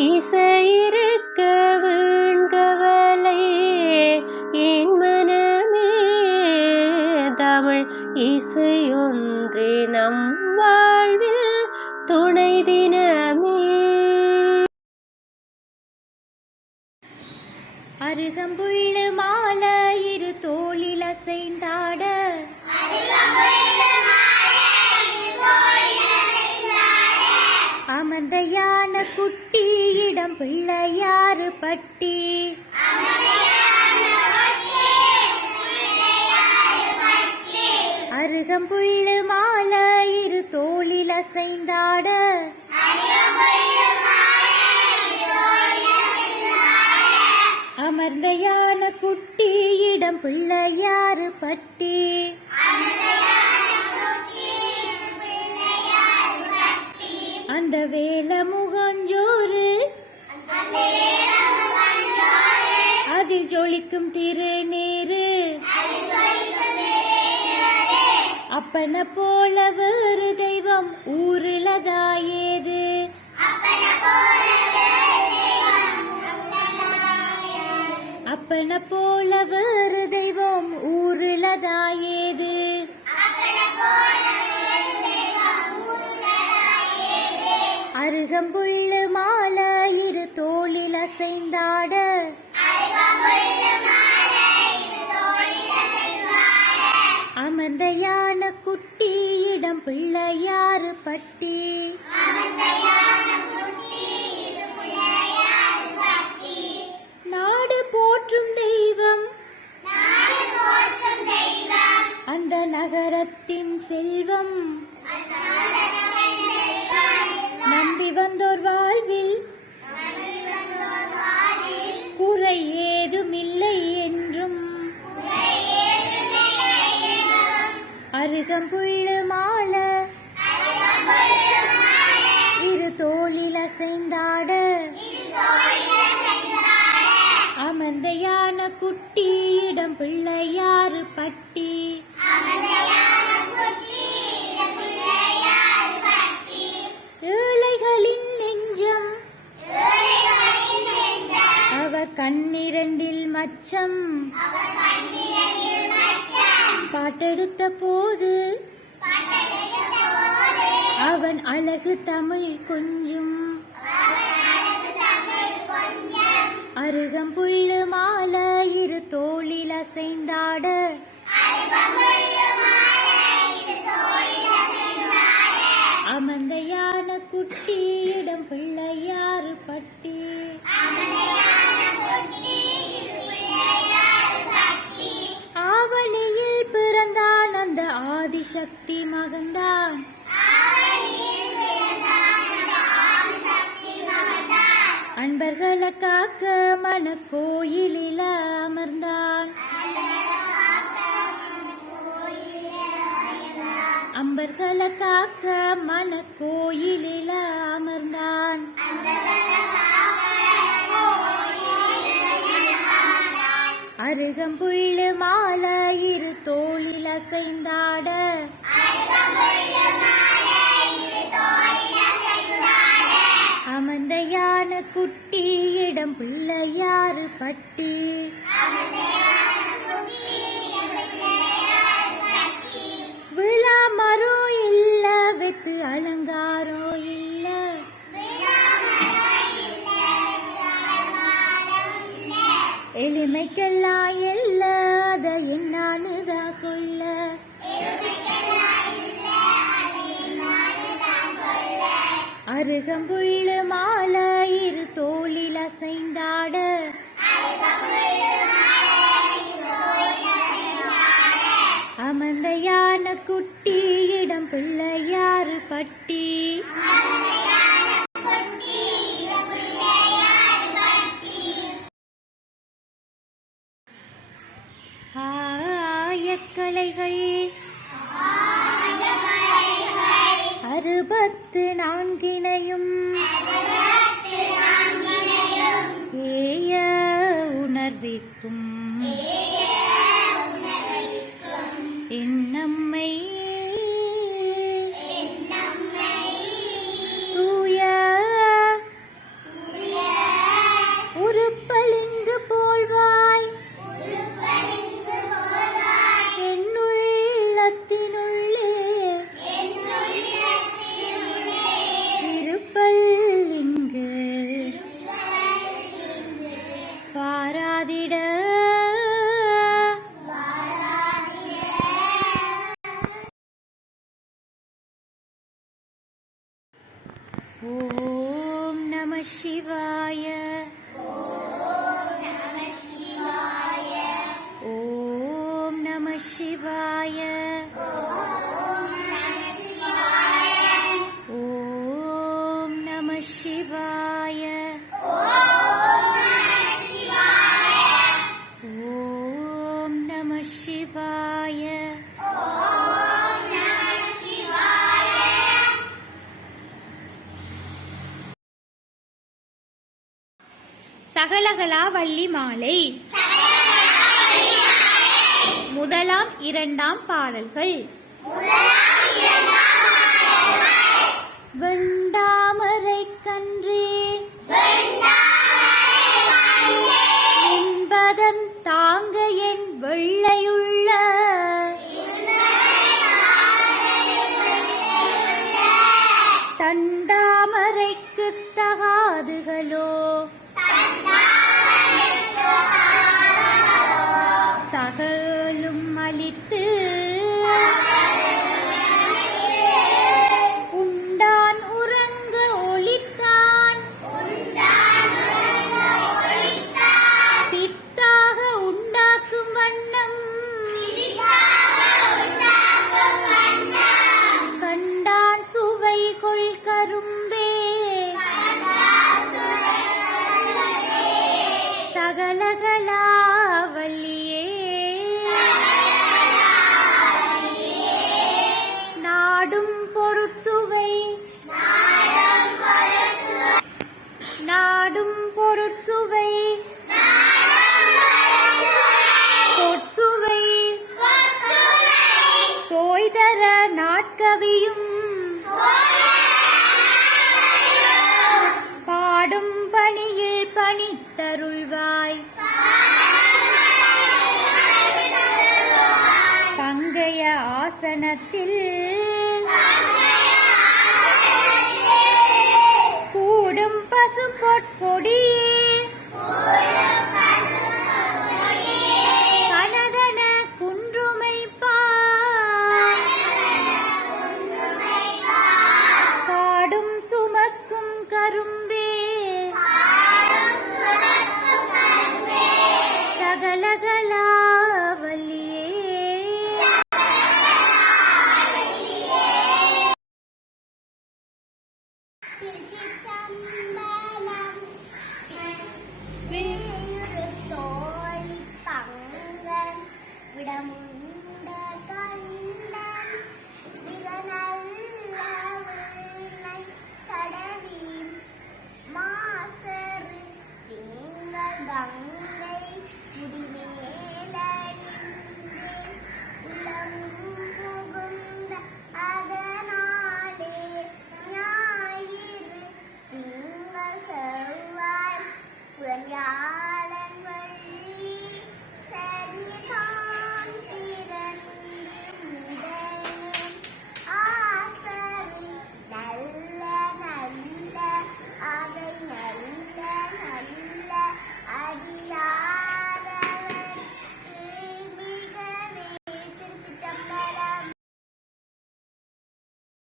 இசையிருக்க வீண்கவலை என் மனமே, தமிழ் இசையொன்றே நம் வாழ்வில் துணை தினமே. அருகம்புல்லு மாலை இரு தோளில் அசைந்தாட, அமர்ந்த யானை குட்டியிடம் பிள்ளையாறு பட்டி, அருகம்புல்லு மாலை இரு தோளில் அசைந்தாட, அமர்ந்த யானை குட்டியிடம் பிள்ளையாறு பட்டி, அந்த வேல முகஞ்சோறு அதில் ஜொலிக்கும் திருநீரு, அப்பன போல வேறு தெய்வம் ஊருலதாயேது, அப்பன போல வேறு தெய்வம் ஊருலதாயேது. அருகம்புல்லு மாலை இரு தோளில் அசைந்தாட, அமர்ந்த யானை குட்டியிடம் பிள்ளையாறு பட்டி, நாடு போற்றும் தெய்வம் அந்த நகரத்தின் செல்வம், நம்பி வந்தோர் வாழ்வில் குறை ஏதுமில்லை என்றும். அருகம்புல்லு மாலை இரு தோளில் அசைந்தாட, அமர்ந்த யானை குட்டியிடம் பிள்ளையாறு பட்டி, ஏழைகளின் நெஞ்சம் அவர் கண்ணிரண்டில் மச்சம், பாட்டெடுத்த போது அவன் அழகு தமிழ் கொஞ்சும். அருகம்புல்லு மாலை இரு தோளில் அசைந்தாட, அமர்ந்த யானை குட்டியிடம் பிள்ளையாறு பட்டி, ஆவணியில் பிறந்தான் அந்த ஆதிசக்தி மகன்தான், அன்பர்களை காக்க மன கோயிலில் அமர்ந்தான், அம்பர்களை காக்க மன கோயிலில் அமர்ந்தான். அருகம்புல்லு மாலை இரு தோளில் அசைந்தாட, அமர்ந்த யானை குட்டியிடம் பிள்ளையாறு பட்டி, விழா மரோ இல்ல வெத்து அலங்காரோ இல்ல, எளிமைக்கெல்லாம் இல்ல அத என்னானுதான் சொல்ல. அருகம்புல்லு மாலை இரு தோளில் அசைந்தாட, அமர்ந்த யானை குட்டியிடம் பிள்ளையாறு பட்டி, ஆயக்கலைகள் 64 ஏய உணர்விக்கும் என்னம்மை தூய சிவாய. ஓம் நம சிவாய. ஓம் நம சிவாய. ஓம் நம சிவாய. சகலகலா வள்ளி மாலை. முதலாம் இரண்டாம் பாடல்கள். வெண்டாமரை கன்றே என்பதன் தாங்க என் வெள்ளையுள்ள தண்டாமரைக்கு தகாதுகளோ சகலும் அளித்து உண்டான் உறங்க ஒளித்தான் பித்தாக உண்டாக்கும் வண்ணம் கண்டான் சுவை கொள் கரும்பே சகலகலா வள்ளியே நாடும் பொருட்சுவை நாடும் பொருட்சுவை பொற்சுவை தோய்தர நாட்கவியும் பாடும் பணியில் பணித்தருள்வாய் பங்கைய ஆசனத்தில் கூடும் பசும் பொற்கொடியே கனதன குன்றுமை காடும் சுமக்கும் கரும்பே சகலகலா வள்ளியே விடமுண்ட கண்ணன் மிக நல்ல வெண்ணெய் தடவி மாசரு திங்கள் கங்கை முடிமேலணிந்து உளம் புகுந்த அதனாலே ஞாயிறு திங்கள் செவ்வாய் புதன்வியாழன் வெள்ளி சரிதான் பிறந்து முதலும் ஆசரு நல்ல நல்ல அவை நல்ல நல்ல அடியாரவர்க்கு மிகவே திருச்சிற்றம்பலம்.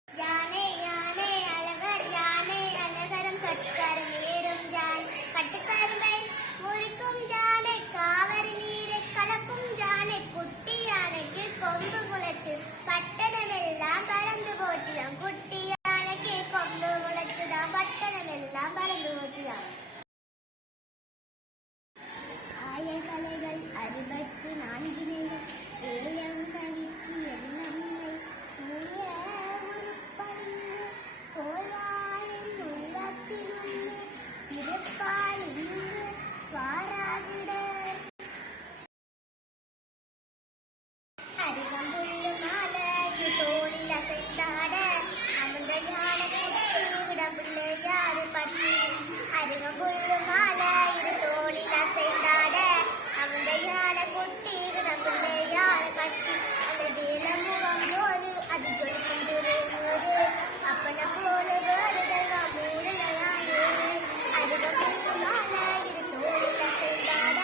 யானை யானை அழகர் யானை அழகரம் சட்கரம் ஏறும் யான் கட்டுக்கரும்பை முறிக்கும் யானை காவிரி நீரை கலக்கும் யானை குட்டி யானைக்கு கொம்பு முளைச்சு பட்டணமெல்லாம் பறந்து போச்சுதான் குட்டி யானைக்கு கொம்பு முளைச்சுதான் பட்டணமெல்லாம் பறந்து போச்சுதான். ஆயகலைகள் 64 ஏழம் கவிக்கு எண்ணம்மை முய உருப்பண்ணு கோளாயின் உள்ளத்திலுள்ளே இருப்பாள் இன்று வாராவிட அருகம்புல்லு மாலைக்கு தோளில் அசைந்தாட அமர்ந்த யானை விடம் பிள்ளையாறு பற்றி அருகம்புல்லு மாலை இரு தோளில் அசைந்தாட அமர்ந்த யானை குட்டி விடம் பிள்ளையாறு பற்றி அந்த வேல முகம் ஒரு அது ஜொலிக்கும் திருநூறு அப்பன போல வேறுகள் நாம் மூடலையாறு அருகம்புல்லு மாலை இரு தோளில் அசைந்தாட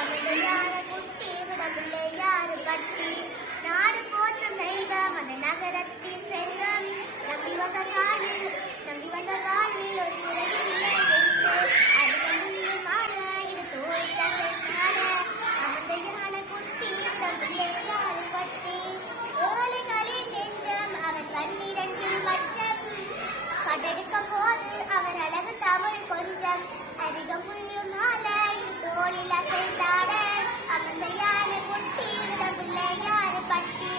அமர்ந்த யானை குட்டி விடம் பிள்ளையாறு பற்றி நாடு போற்றும் தெய்வம் அந்த நகரத்தின் செல்வம் நம்பி வந்த காலில் ஒரு முறையில் தமிழ் கொஞ்சம் அருகம் புள்ளும் மாலையில் தோளில் அசைந்தாட அமர்ந்த யானை குட்டி பிள்ளையாறு பட்டி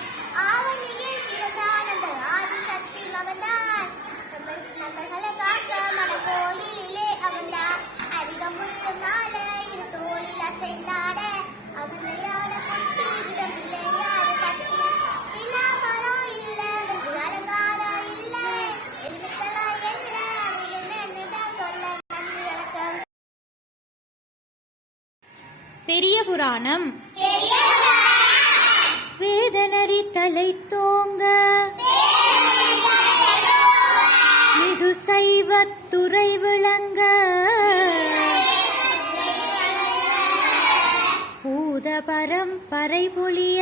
ஆவணியில் பிறந்தான் அந்த ஆதி சக்தி மகன்தான் நம்மகளை காக்க மன கோயிலே அவன்தான் அருகம் புள்ளும் மாலையில் தோளில் அசைந்தாட அமர்ந்த யானை குட்டி பிள்ளையாறு பட்டி பிலா மரம் இல்ல வென்று அலங்காரம் இல்ல எலுமிச்சலாய் வெள்ள அது என்னன்னுதான் சொல்ல நன்றி வணக்கம். பெரிய புராணம் வேதனரி தலை தோங்க மிகு சைவத்துறை விளங்க பூத பரம்பரை பொழிய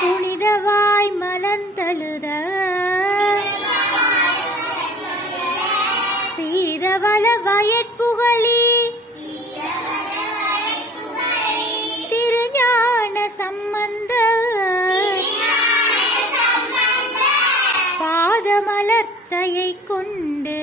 புனிதவாய் மலர்ந்தழுத சீரவள வயற்புகழி திருஞான சம்பந்த பாதமலர்த்தையை கொண்டு